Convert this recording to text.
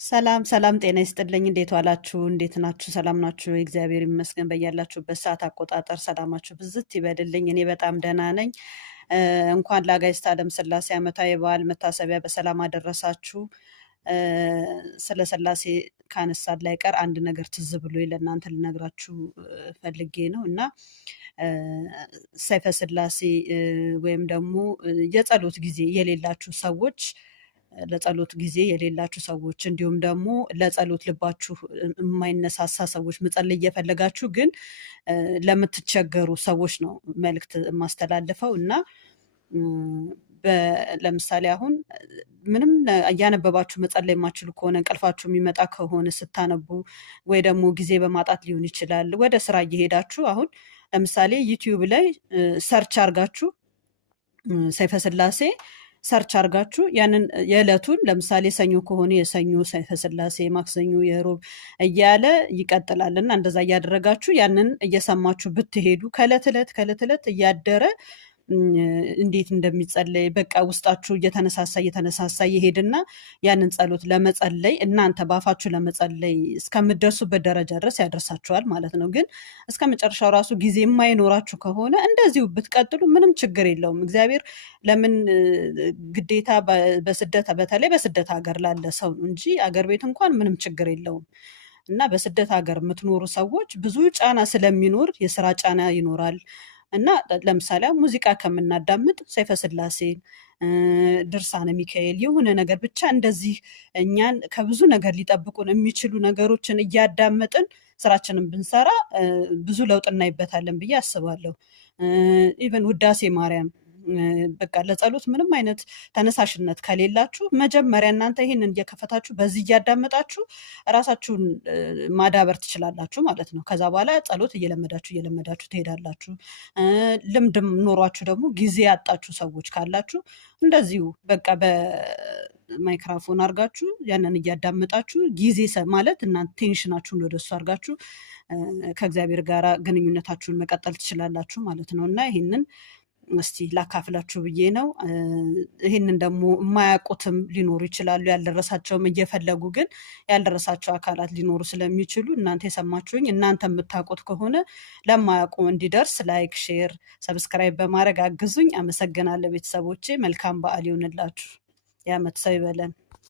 ሰላም ሰላም፣ ጤና ይስጥልኝ። እንዴት ዋላችሁ? እንዴት ናችሁ? ሰላም ናችሁ? እግዚአብሔር ይመስገን። በያላችሁበት ሰዓት አቆጣጠር ሰላማችሁ ብዝት ይበልልኝ። እኔ በጣም ደህና ነኝ። እንኳን ለአጋዕዝተ ዓለም ሥላሴ ዓመታዊ በዓል መታሰቢያ በሰላም አደረሳችሁ። ስለ ሥላሴ ካነሳን ላይ ቀር አንድ ነገር ትዝ ብሎኝ ለእናንተ ልነግራችሁ ፈልጌ ነው እና ሰይፈ ሥላሴ ወይም ደግሞ የጸሎት ጊዜ የሌላችሁ ሰዎች ለጸሎት ጊዜ የሌላችሁ ሰዎች እንዲሁም ደግሞ ለጸሎት ልባችሁ የማይነሳሳ ሰዎች መጸለይ እየፈለጋችሁ ግን ለምትቸገሩ ሰዎች ነው መልእክት የማስተላልፈው እና ለምሳሌ አሁን ምንም እያነበባችሁ መጸለይ የማትችሉ ከሆነ እንቅልፋችሁ የሚመጣ ከሆነ ስታነቡ ወይ ደግሞ ጊዜ በማጣት ሊሆን ይችላል። ወደ ስራ እየሄዳችሁ አሁን ለምሳሌ ዩቲዩብ ላይ ሰርች አርጋችሁ ሰይፈ ሥላሴ ሰርች አርጋችሁ ያንን የዕለቱን ለምሳሌ ሰኞ ከሆነ የሰኞ ሰይፈ ሥላሴ፣ ማክሰኞ የሮብ እያለ ይቀጥላልና እንደዛ እያደረጋችሁ ያንን እየሰማችሁ ብትሄዱ ከዕለት ዕለት እያደረ እንዴት እንደሚጸለይ በቃ ውስጣችሁ እየተነሳሳ ይሄድና ያንን ጸሎት ለመጸለይ እናንተ ባፋችሁ ለመጸለይ እስከምትደርሱበት ደረጃ ድረስ ያደርሳችኋል ማለት ነው። ግን እስከ መጨረሻው ራሱ ጊዜ የማይኖራችሁ ከሆነ እንደዚሁ ብትቀጥሉ ምንም ችግር የለውም። እግዚአብሔር ለምን ግዴታ በስደት በተለይ በስደት ሀገር ላለ ሰው ነው እንጂ አገር ቤት እንኳን ምንም ችግር የለውም። እና በስደት ሀገር የምትኖሩ ሰዎች ብዙ ጫና ስለሚኖር የስራ ጫና ይኖራል እና ለምሳሌ ሙዚቃ ከምናዳምጥ ሰይፈ ሥላሴን ድርሳነ ሚካኤል የሆነ ነገር ብቻ እንደዚህ እኛን ከብዙ ነገር ሊጠብቁን የሚችሉ ነገሮችን እያዳመጥን ስራችንን ብንሰራ ብዙ ለውጥ እናይበታለን ብዬ አስባለሁ። ኢቨን ውዳሴ ማርያም በቃ ለጸሎት ምንም አይነት ተነሳሽነት ከሌላችሁ መጀመሪያ እናንተ ይሄንን እየከፈታችሁ በዚህ እያዳመጣችሁ ራሳችሁን ማዳበር ትችላላችሁ ማለት ነው። ከዛ በኋላ ጸሎት እየለመዳችሁ ትሄዳላችሁ። ልምድም ኖሯችሁ ደግሞ ጊዜ ያጣችሁ ሰዎች ካላችሁ እንደዚሁ በቃ በማይክራፎን አርጋችሁ ያንን እያዳመጣችሁ ጊዜ ማለት እናንተ ቴንሽናችሁን ወደሱ አርጋችሁ ከእግዚአብሔር ጋር ግንኙነታችሁን መቀጠል ትችላላችሁ ማለት ነው እና ይሄንን እስቲ ላካፍላችሁ ብዬ ነው። ይህንን ደግሞ የማያውቁትም ሊኖሩ ይችላሉ፣ ያልደረሳቸውም እየፈለጉ ግን ያልደረሳቸው አካላት ሊኖሩ ስለሚችሉ እናንተ የሰማችሁኝ እናንተ የምታውቁት ከሆነ ለማያውቁ እንዲደርስ ላይክ፣ ሼር፣ ሰብስክራይብ በማድረግ አግዙኝ። አመሰግናለሁ ቤተሰቦቼ። መልካም በዓል ይሁንላችሁ። የዓመት ሰው ይበለን።